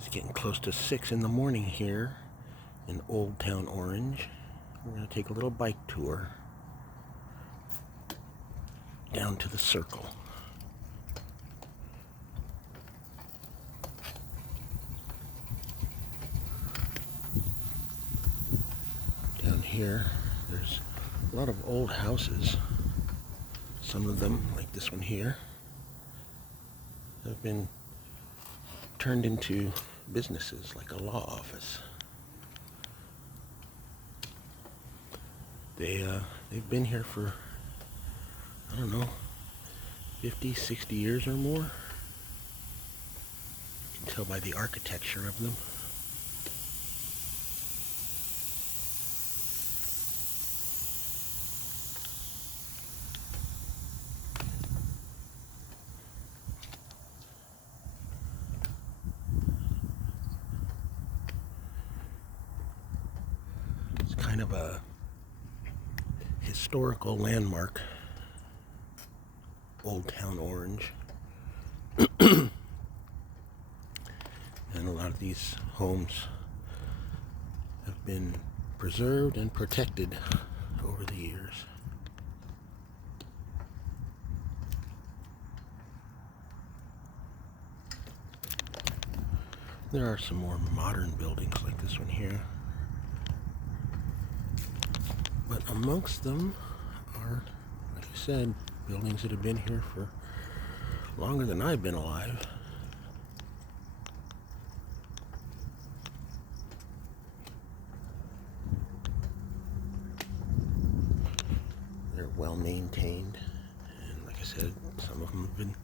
It's getting close to 6 in the morning here in Old Town Orange. We're going to take a little bike tour down to the circle. Down here, there's a lot of old houses. Some of them, like this one here, have been turned into businesses, like a law office. They've been here for, I don't know, 50, 60 years or more. You can tell by the architecture of them. It's kind of a historical landmark, Old Town Orange. And a lot of these homes have been preserved and protected over the years. There are some more modern buildings like this one here. But amongst them are, like I said, buildings that have been here for longer than I've been alive. They're well maintained, and like I said, some of them have been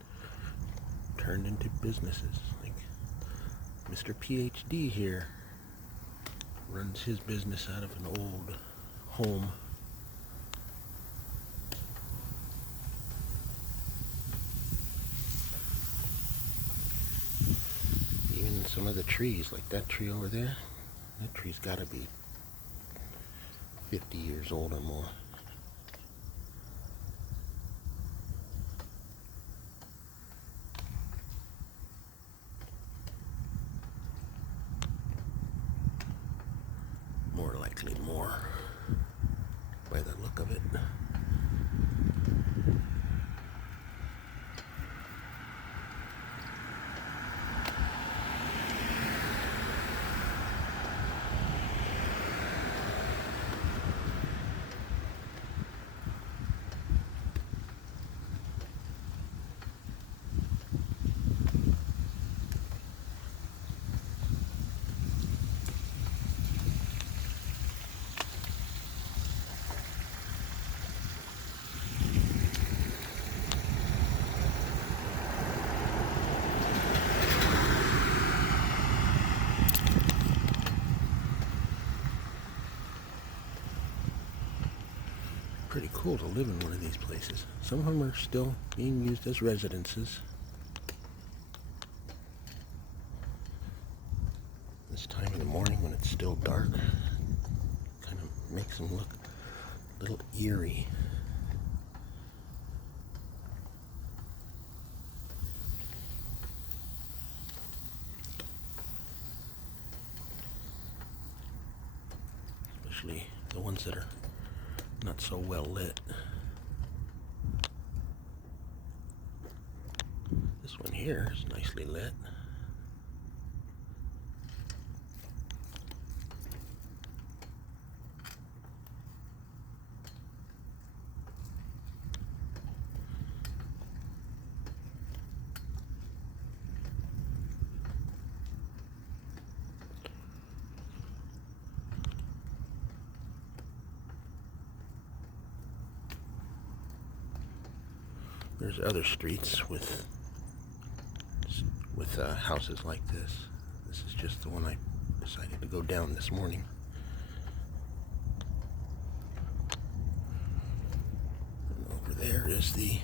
turned into businesses. Like Mr. PhD here runs his business out of an old home. Even some of the trees, like that tree over there, that tree's got to be 50 years old or more. More likely more, by the look of it. Pretty cool to live in one of these places. Some of them are still being used as residences. This time in the morning when it's still dark, kind of makes them look a little eerie. Especially the ones that are not so well lit. This one here is nicely lit. There's other streets with houses like this. This is just the one I decided to go down this morning. And over there is the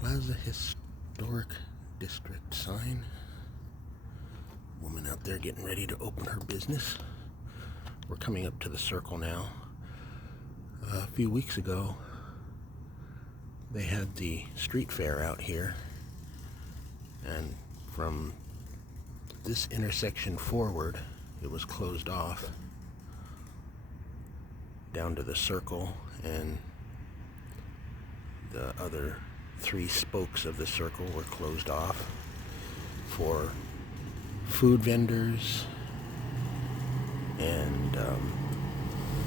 Plaza Historic District sign. Woman out there getting ready to open her business. We're coming up to the circle now. A few weeks ago, they had the street fair out here, and from this intersection forward, it was closed off down to the circle, and the other 3 spokes of the circle were closed off for food vendors and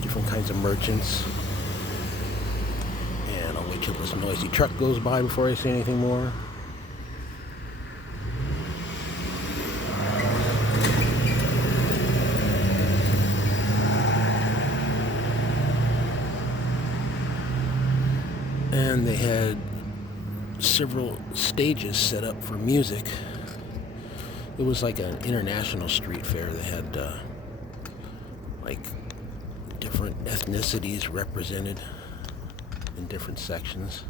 different kinds of merchants. And I'll wait till this noisy truck goes by before I say anything more. And they had several stages set up for music. It was like an international street fair. They had like different ethnicities represented in different sections.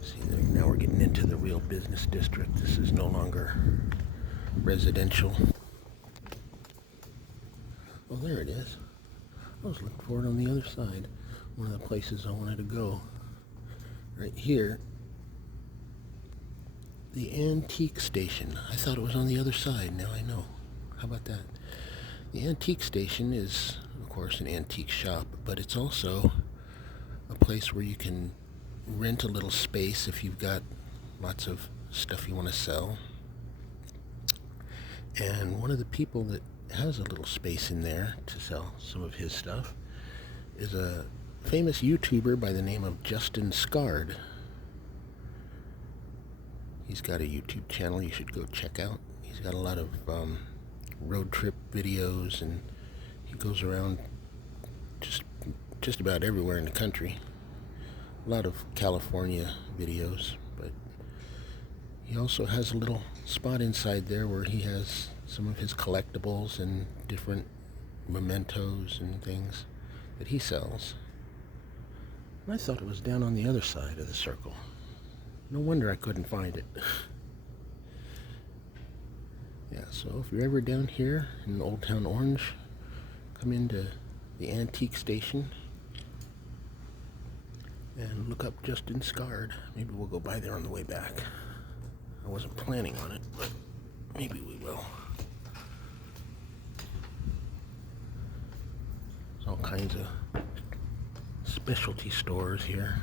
See, now we're getting into the real business district. This is no longer residential. Oh, there it is. I was looking for it on the other side. One of the places I wanted to go. Right here. The antique station. I thought it was on the other side. Now I know. How about that? The antique station is, of course, an antique shop, but it's also a place where you can rent a little space if you've got lots of stuff you want to sell. And one of the people that has a little space in there to sell some of his stuff is a famous YouTuber by the name of Justin Scard. He's got a YouTube channel you should go check out. He's got a lot of road trip videos, and he goes around just about everywhere in the country. A lot of California videos, but he also has a little spot inside there where he has some of his collectibles and different mementos and things that he sells. And I thought it was down on the other side of the circle. No wonder I couldn't find it. Yeah, so if you're ever down here in Old Town Orange, come into the antique station and look up Justin Scard. Maybe we'll go by there on the way back. I wasn't planning on it, but maybe we will. There's all kinds of specialty stores here.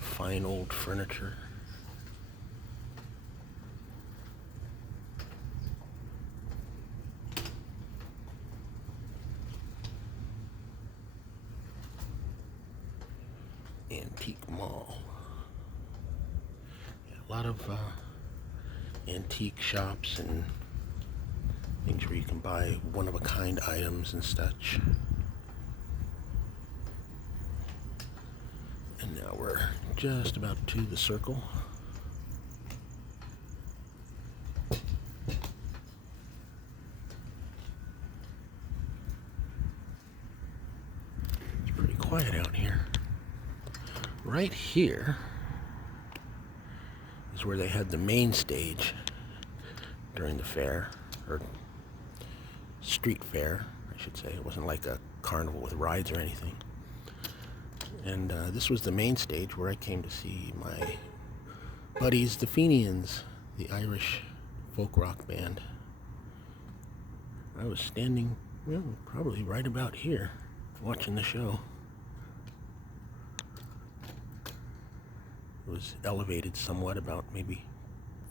Fine old furniture. Antique mall. Yeah, a lot of antique shops and things where you can buy one-of-a-kind items and such. And now we're just about to the circle. It's pretty quiet out here. Right here is where they had the main stage during the fair, or street fair, I should say. It wasn't like a carnival with rides or anything. And this was the main stage where I came to see my buddies, the Fenians, the Irish folk rock band. I was standing, well, probably right about here, watching the show. It was elevated somewhat, about maybe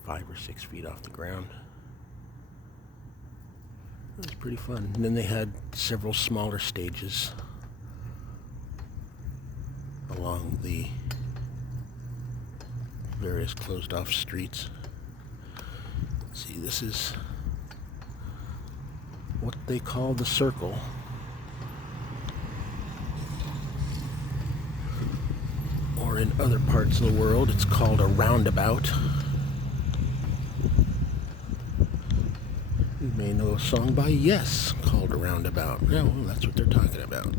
5 or 6 feet off the ground. It was pretty fun. And then they had several smaller stages along the various closed off streets. See, this is what they call the circle. Or in other parts of the world, it's called a roundabout. You may know a song by Yes called a roundabout. Yeah, well, that's what they're talking about.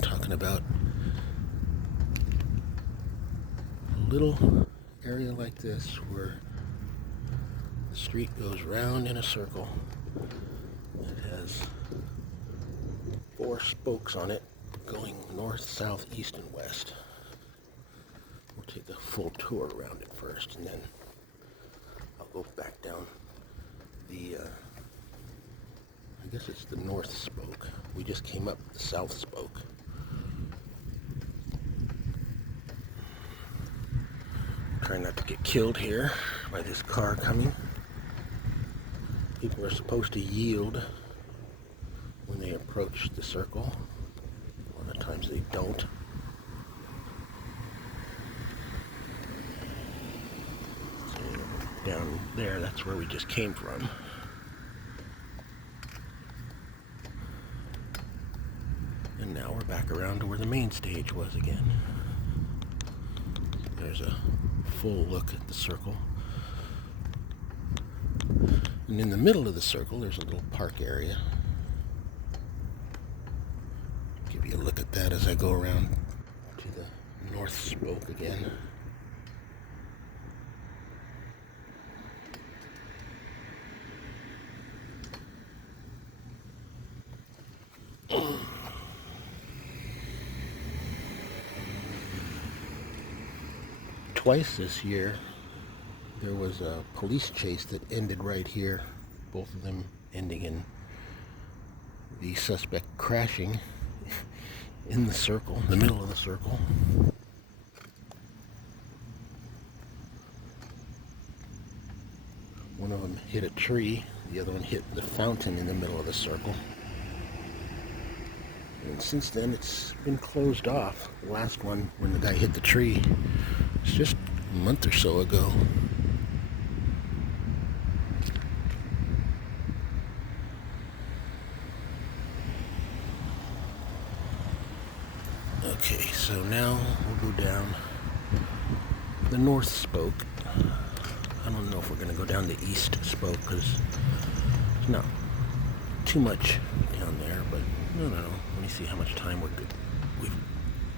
Talking about a little area like this where the street goes round in a circle. It has 4 spokes on it, going north, south, east, and west. We'll take a full tour around it first, and then I'll go back down the, I guess it's the north spoke. We just came up the south spoke. Try not to get killed here by this car coming. People are supposed to yield when they approach the circle. A lot of times they don't. So down there, that's where we just came from. And now we're back around to where the main stage was again. There's a full look at the circle. And in the middle of the circle, there's a little park area. Give you a look at that as I go around to the north spoke again. Twice this year, there was a police chase that ended right here, both of them ending in the suspect crashing in the circle, the middle of the circle. One of them hit a tree, the other one hit the fountain in the middle of the circle. And since then, it's been closed off. The last one, when the guy hit the tree, it's just a month or so ago. Okay, so now we'll go down the north spoke. I don't know if we're going to go down the east spoke because there's not too much down there, but I don't know. Let me see how much time we've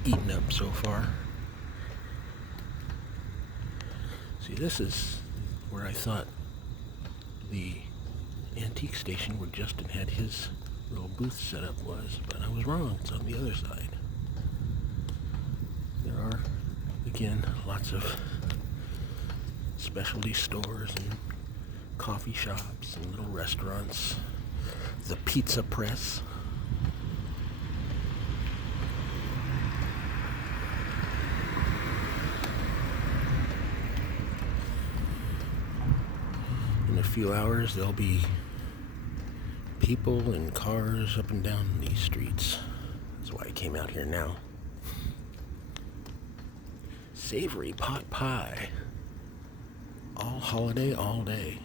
eaten up so far. See, this is where I thought the antique station where Justin had his little booth set up was, but I was wrong. It's on the other side. There are, again, lots of specialty stores and coffee shops and little restaurants. The Pizza Press. In a few hours, there'll be people and cars up and down these streets. That's why I came out here now. Savory pot pie. All holiday, all day.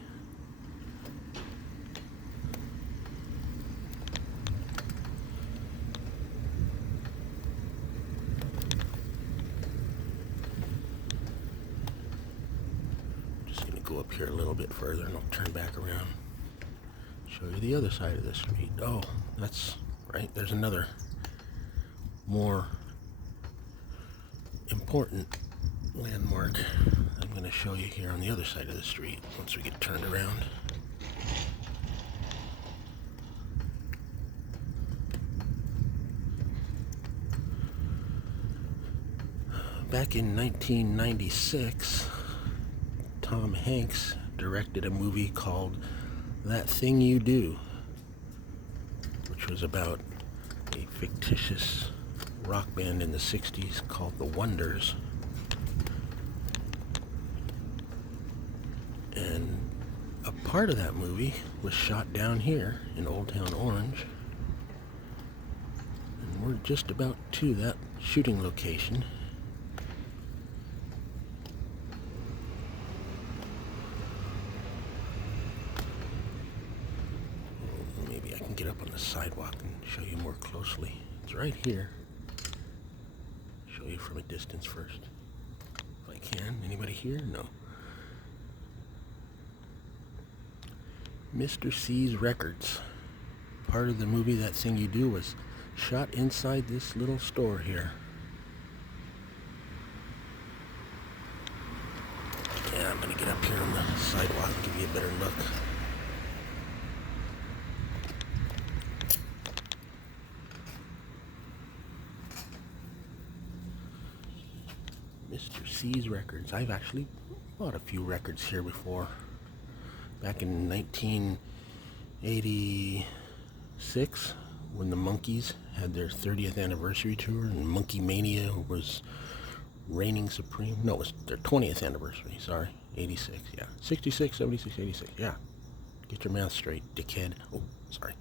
Just gonna go up here a little bit further and I'll turn back around. Show you the other side of the street. Oh, that's right. There's another more important landmark I'm going to show you here on the other side of the street once we get turned around. Back in 1996, Tom Hanks directed a movie called That Thing You Do, which was about a fictitious rock band in the 60s called The Wonders. And a part of that movie was shot down here in Old Town Orange. And we're just about to that shooting location. Maybe I can get up on the sidewalk and show you more closely. It's right here. Show you from a distance first. If I can. Anybody here? No. Mr. C's Records. Part of the movie That Thing You Do was shot inside this little store here. Yeah, I'm going to get up here on the sidewalk and give you a better look. Mr. C's Records. I've actually bought a few records here before. Back in 1986, when the Monkees had their 30th anniversary tour, and Monkey Mania was reigning supreme. No, it was their 20th anniversary, sorry. 86, yeah. 66, 76, 86, yeah. Get your math straight, dickhead. Oh, sorry.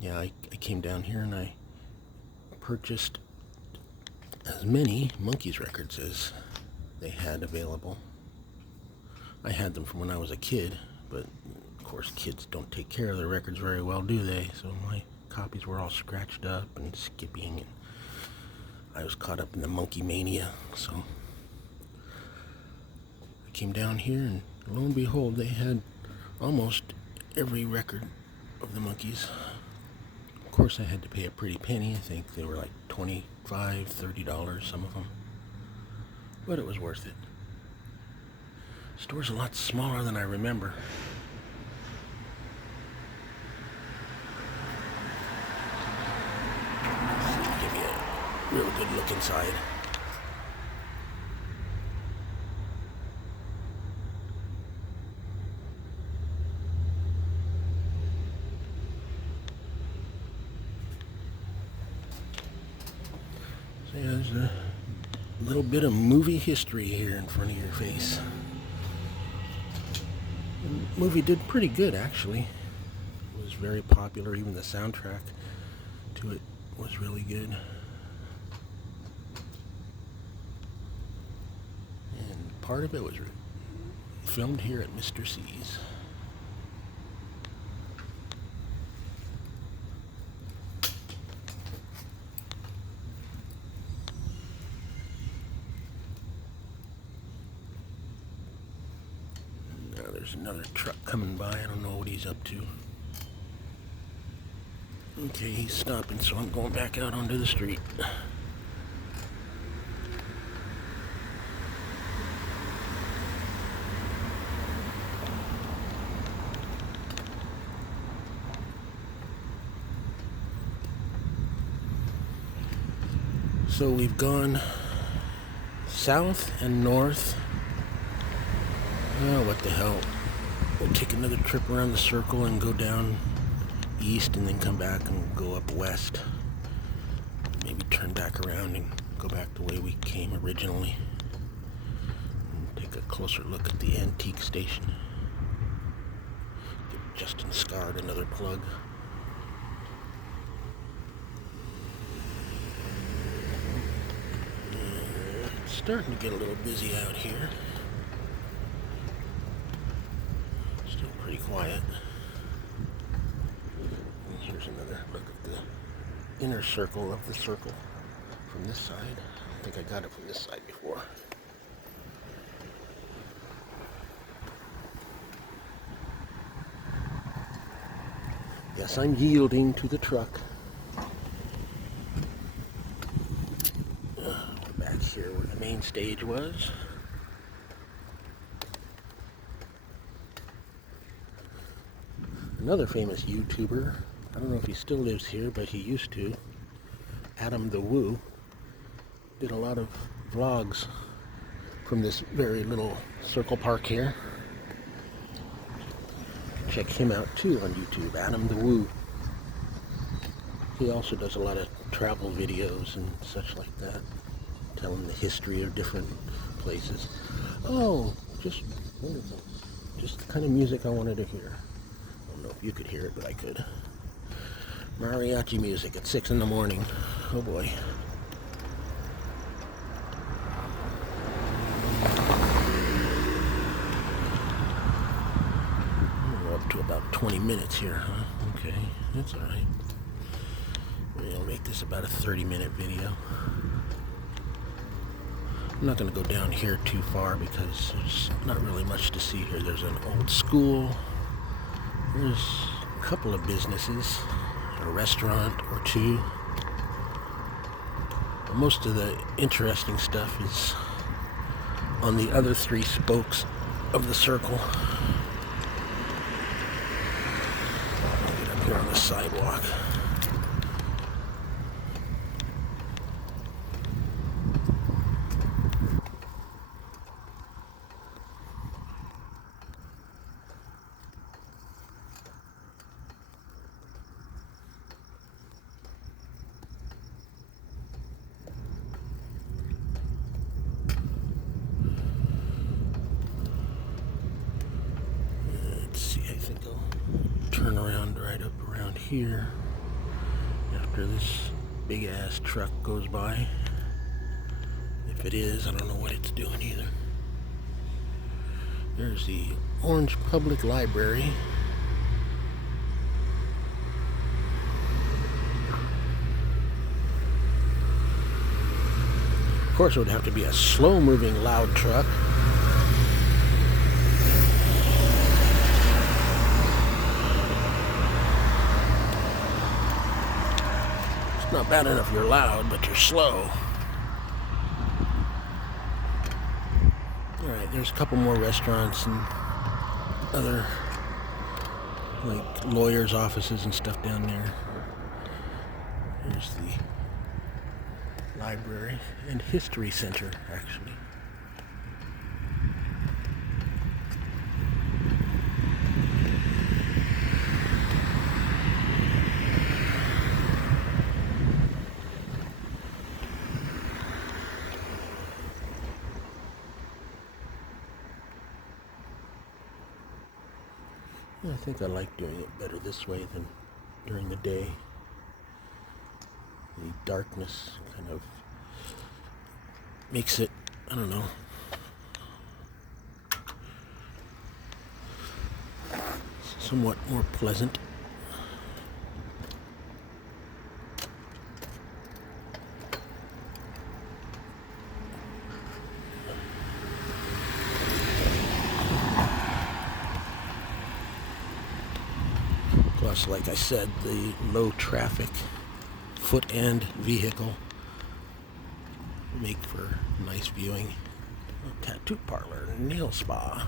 Yeah, I came down here and I purchased as many Monkees records as they had available. I had them from when I was a kid, but of course kids don't take care of their records very well, do they? So my copies were all scratched up and skipping, and I was caught up in the Monkey Mania. So I came down here, and lo and behold, they had almost every record of the Monkees. Of course, I had to pay a pretty penny. I think they were like $25, $30, some of them. But it was worth it. The store's a lot smaller than I remember. Give you a real good look inside. So yeah, there's a little bit of movie history here in front of your face. The movie did pretty good, actually. It was very popular. Even the soundtrack to it was really good. And part of it was filmed here at Mr. C's. There's another truck coming by. I don't know what he's up to. Okay, he's stopping, so I'm going back out onto the street. So we've gone south and north. Oh, what the hell. We'll take another trip around the circle and go down east and then come back and go up west. Maybe turn back around and go back the way we came originally. And take a closer look at the antique station. Give Justin Scard another plug. It's starting to get a little busy out here. Pretty quiet. And here's another look at the inner circle of the circle from this side. I think I got it from this side before. Yes, I'm yielding to the truck. We're back here where the main stage was. Another famous YouTuber, I don't know if he still lives here, but he used to, Adam the Woo, did a lot of vlogs from this very little circle park here. Check him out too on YouTube, Adam the Woo. He also does a lot of travel videos and such like that, telling the history of different places. Oh, just wonderful. Just the kind of music I wanted to hear. I don't know if you could hear it, but I could. Mariachi music at 6 in the morning. Oh boy. We're up to about 20 minutes here, huh? Okay, that's alright. We'll make this about a 30-minute video. I'm not going to go down here too far because there's not really much to see here. There's an old school. There's a couple of businesses, a restaurant or two. But most of the interesting stuff is on the other three spokes of the circle. I'll get up here on the sidewalk. turn around right up around here after this big ass truck goes by. If it is, I don't know what it's doing either. There's the Orange Public Library. Of course, it would have to be a slow-moving, loud truck. It's not bad enough you're loud, but you're slow. Alright, there's a couple more restaurants and other, like, lawyers' offices and stuff down there. There's the library and history center, actually. I think I like doing it better this way than during the day. The darkness kind of makes it, I don't know, somewhat more pleasant. Plus, like I said, the low traffic foot and vehicle make for nice viewing. A tattoo parlor, nail spa.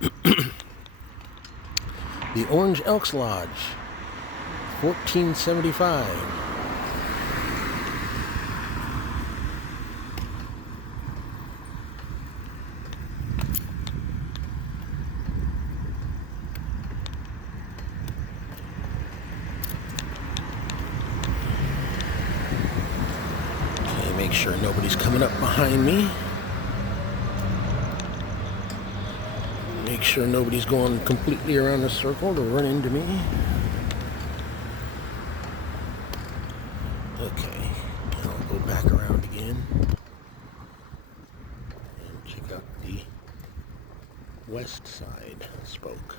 The Orange Elks Lodge, 1475. Make sure nobody's coming up behind me. Make sure nobody's going completely around the circle to run into me. Okay, I'll go back around again and check out the west side spoke.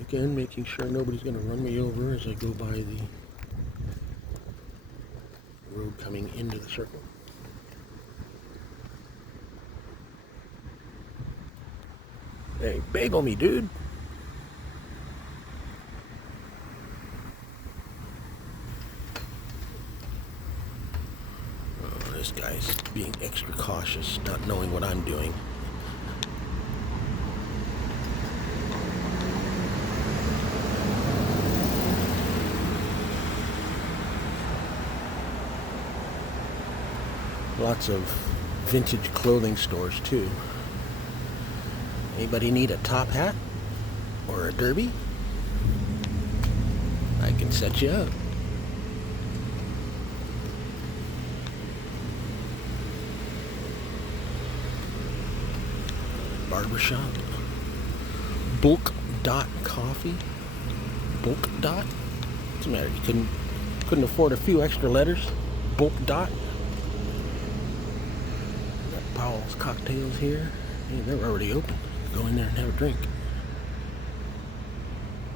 Again, making sure nobody's going to run me over as I go by the road coming into the circle. Hey, bagel me, dude. Oh, this guy's being extra cautious, not knowing what I'm doing. Lots of vintage clothing stores too. Anybody need a top hat or a derby? I can set you up. Barbershop. Bulk Dot Coffee. Bulk Dot? What's the matter? You couldn't afford a few extra letters? Bulk Dot? Powell's Cocktails here. Hey, they're already open. Go in there and have a drink.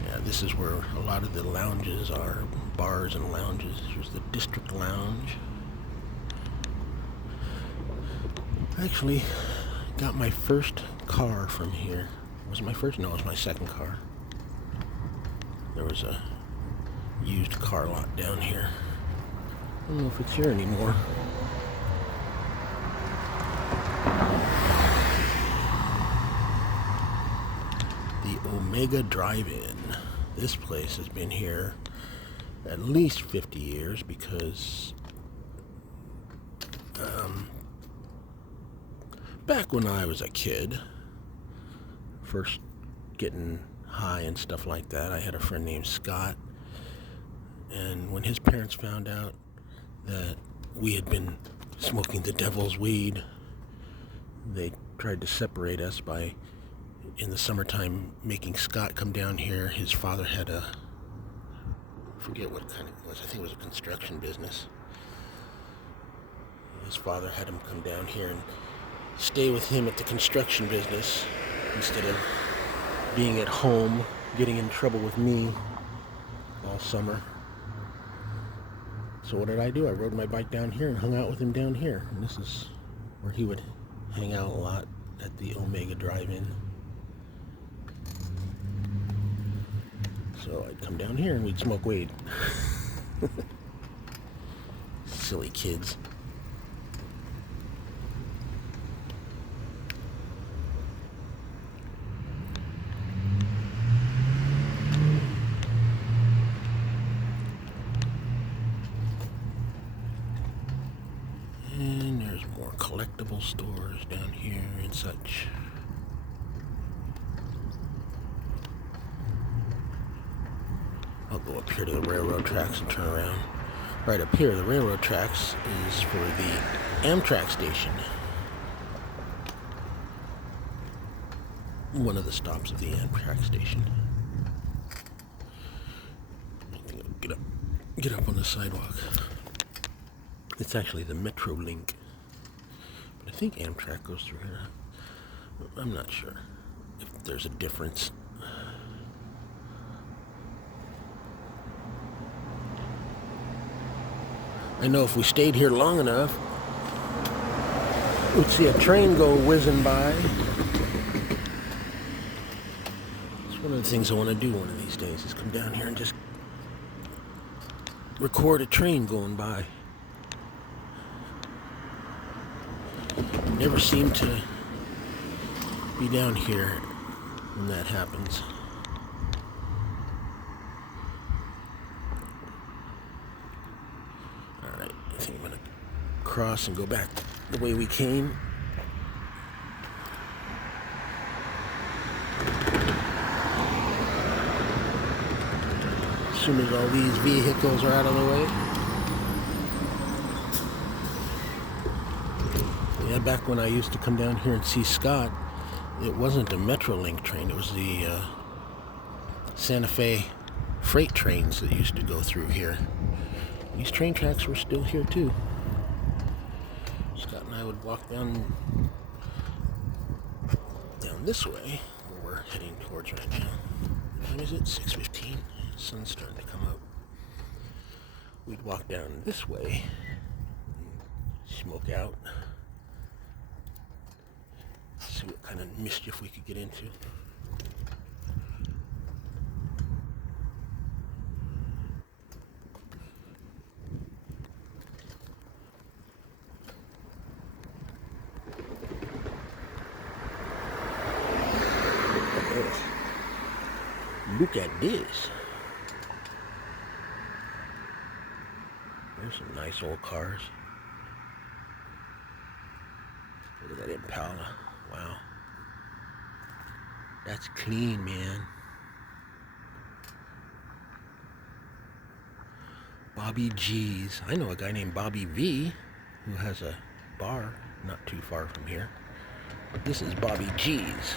Yeah, this is where a lot of the lounges are. Bars and lounges. Here's the District Lounge. I actually got my first car from here. Was it my first? No, it was my second car. There was a used car lot down here. I don't know if it's here anymore. Omega Drive-In. This place has been here at least 50 years because back when I was a kid, first getting high and stuff like that, I had a friend named Scott, and when his parents found out that we had been smoking the devil's weed. They tried to separate us by, in the summertime, making Scott come down here. His father had I forget what kind it was. I think it was a construction business. His father had him come down here and stay with him at the construction business instead of being at home, getting in trouble with me all summer. So what did I do? I rode my bike down here and hung out with him down here. And this is where he would hang out a lot, at the Omega Drive-In. So I'd come down here and we'd smoke weed. Silly kids. And there's more collectible stores down here and such. I'll go up here to the railroad tracks and turn around. Right up here, the railroad tracks is for the Amtrak station. One of the stops of the Amtrak station. I think I'll get up on the sidewalk. It's actually the Metro Link. But I think Amtrak goes through here. I'm not sure if there's a difference. I know if we stayed here long enough, we'd see a train go whizzing by. It's one of the things I want to do one of these days, is come down here and just record a train going by. Never seem to be down here when that happens. Alright, I think I'm going to cross and go back the way we came. As soon as all these vehicles are out of the way. Yeah, back when I used to come down here and see Scott, it wasn't a Metrolink train. It was the Santa Fe freight trains that used to go through here. These train tracks were still here too. Scott and I would walk down this way, where we're heading towards right now. What time is it? 6:15. The sun's starting to come up. We'd walk down this way, smoke out, see what kind of mischief we could get into. Look at this. There's some nice old cars. Look at that Impala. Wow. That's clean, man. Bobby G's. I know a guy named Bobby V who has a bar not too far from here. But this is Bobby G's.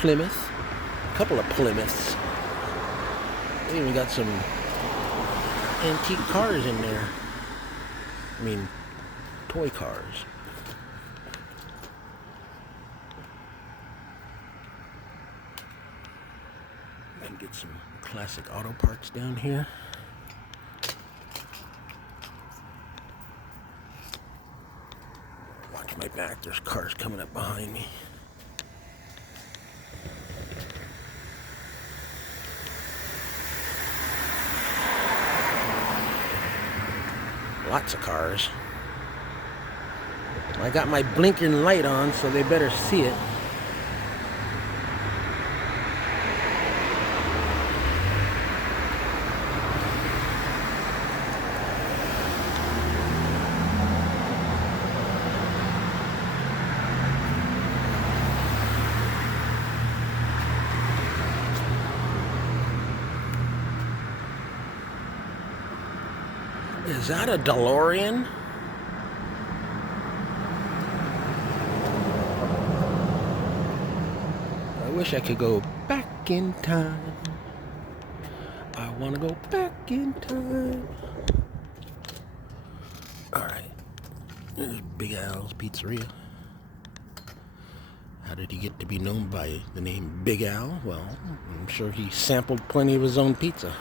Plymouth, a couple of Plymouths. They even got some antique cars in there. I mean, toy cars. You can get some classic auto parts down here. Watch my back, there's cars coming up behind me. Lots of cars. I got my blinking light on, so they better see it. Is that a DeLorean? I wish I could go back in time. I want to go back in time. Alright. There's Big Al's Pizzeria. How did he get to be known by the name Big Al? Well, I'm sure he sampled plenty of his own pizza.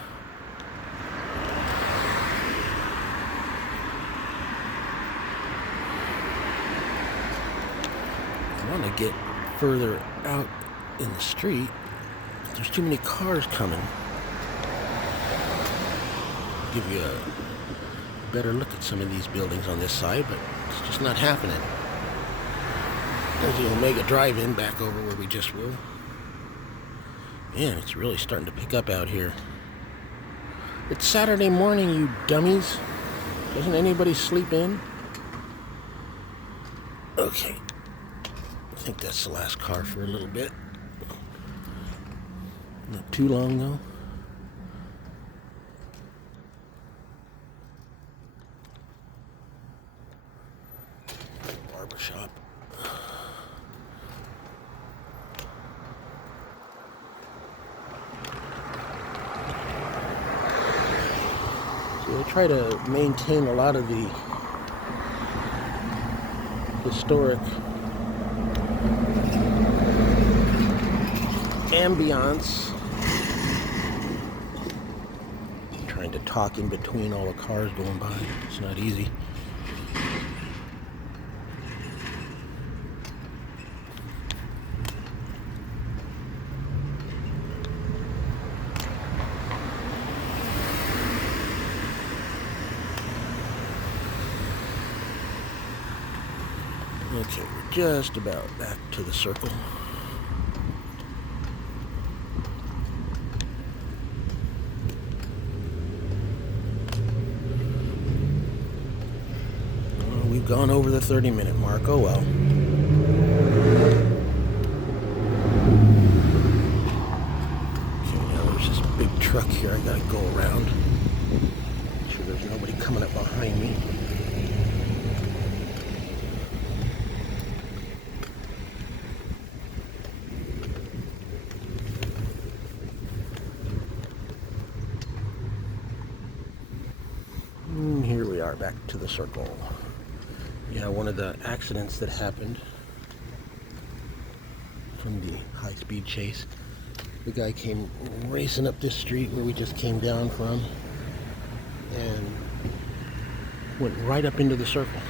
I want to get further out in the street. There's too many cars coming. Give you a better look at some of these buildings on this side, but it's just not happening. There's the Omega Drive-In back over where we just were. Man, it's really starting to pick up out here. It's Saturday morning, you dummies. Doesn't anybody sleep in? Okay. I think that's the last car for a little bit. Not too long, though. Barbershop. So I try to maintain a lot of the historic ambiance. Trying to talk in between all the cars going by. It's not easy. Okay, we're just about back to the circle. Well, we've gone over the 30-minute mark. Oh well. Okay, now there's this big truck here I gotta go around. Make sure there's nobody coming up behind me. Here we are back to the circle. Yeah, one of the accidents that happened from the high-speed chase, the guy came racing up this street where we just came down from and went right up into the circle.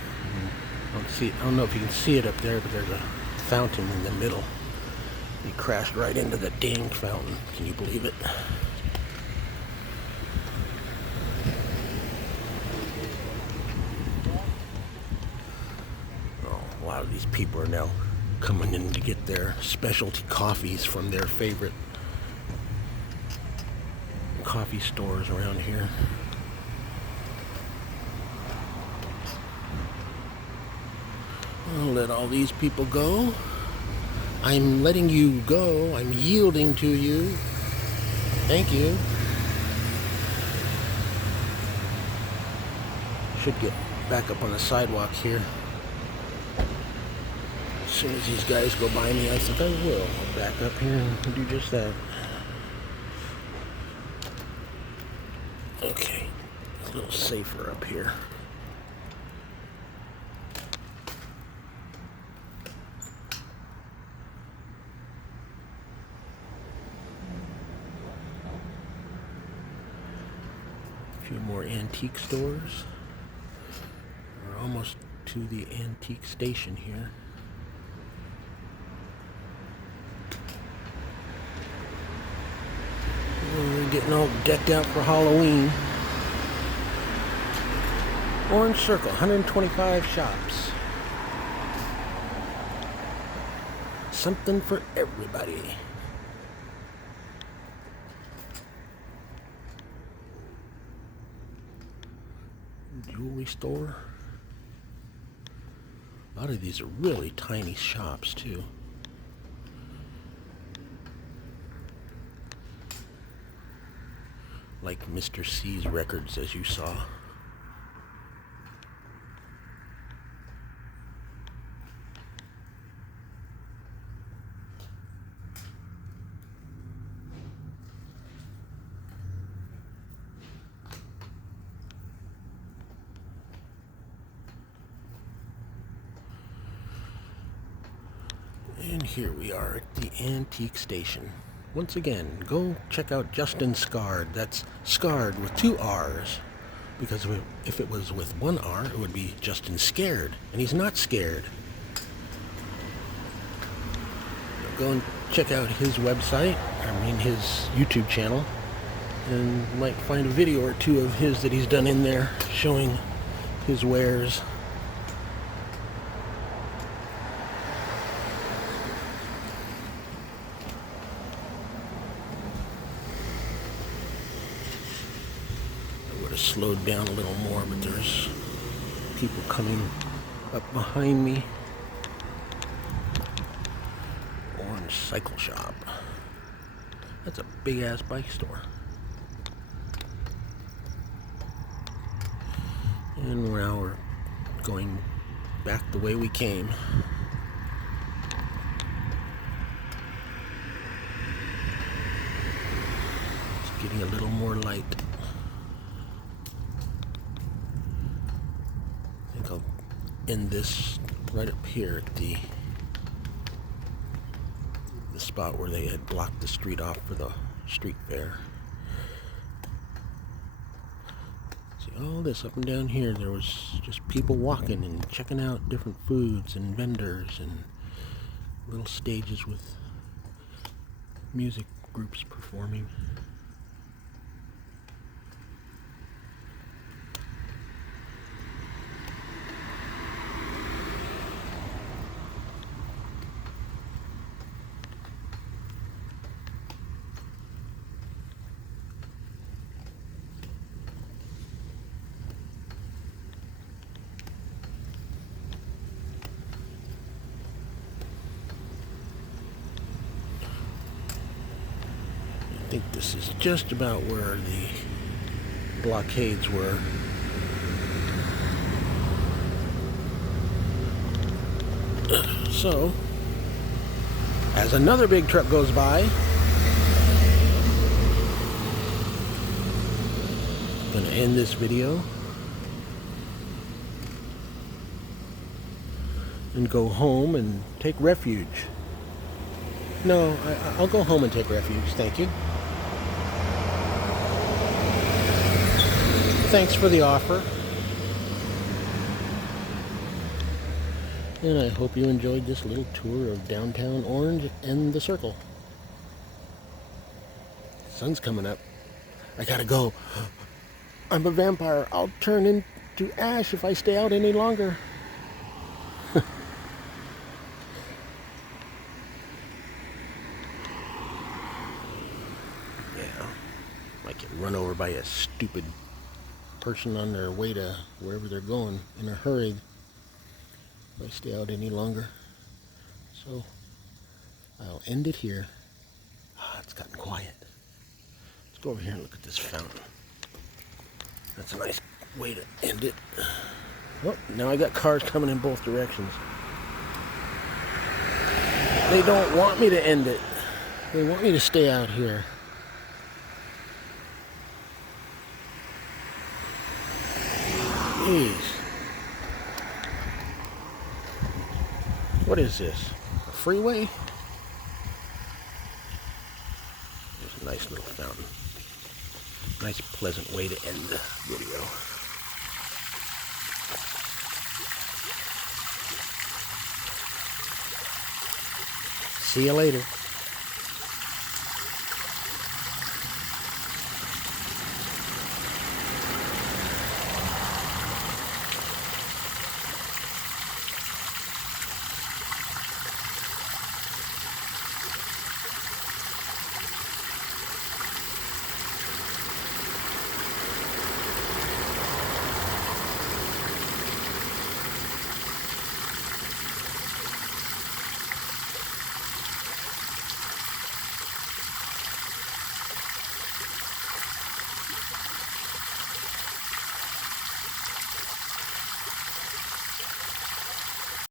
I don't know if you can see it up there, but there's a fountain in the middle. He crashed right into the dang fountain. Can you believe it? A lot of these people are now coming in to get their specialty coffees from their favorite coffee stores around here. I'll let all these people go. I'm letting you go. I'm yielding to you. Thank you. Should get back up on the sidewalk here. As soon as these guys go by me, I think I will back up here and do just that. Okay, a little safer up here. A few more antique stores. We're almost to the antique station here. We're getting all decked out for Halloween. Orange Circle, 125 shops. Something for everybody. Jewelry store. A lot of these are really tiny shops too. Like Mr. C's Records, as you saw. Here we are at the antique station. Once again, go check out Justin Scarred. That's Scarred with 2 R's. Because if it was with 1 R, it would be Justin Scared. And he's not scared. Go and check out his website, his YouTube channel. And you might find a video or 2 of his that he's done in there showing his wares. Slowed down a little more, but there's people coming up behind me. Orange Cycle Shop. That's a big ass bike store. And now we're going back the way we came. It's getting a little more light. I'll end this right up here at the spot where they had blocked the street off for the street fair. See all this up and down here, there was just people walking and checking out different foods and vendors and little stages with music groups performing. I think this is just about where the blockades were. So, as another big truck goes by, I'm going to end this video and go home and take refuge. No, I'll go home and take refuge, thank you. Thanks for the offer. And I hope you enjoyed this little tour of downtown Orange and the Circle. Sun's coming up. I gotta go. I'm a vampire. I'll turn into ash if I stay out any longer. Yeah. Might get run over by a stupid person on their way to wherever they're going in a hurry if I stay out any longer. So I'll end it here. It's gotten quiet. Let's go over here and look at this fountain. That's a nice way to end it. Oh, now I got cars coming in both directions. They don't want me to end it. They want me to stay out here. Jeez. What is this? A freeway? There's a nice little fountain. Nice pleasant way to end the video. See you later.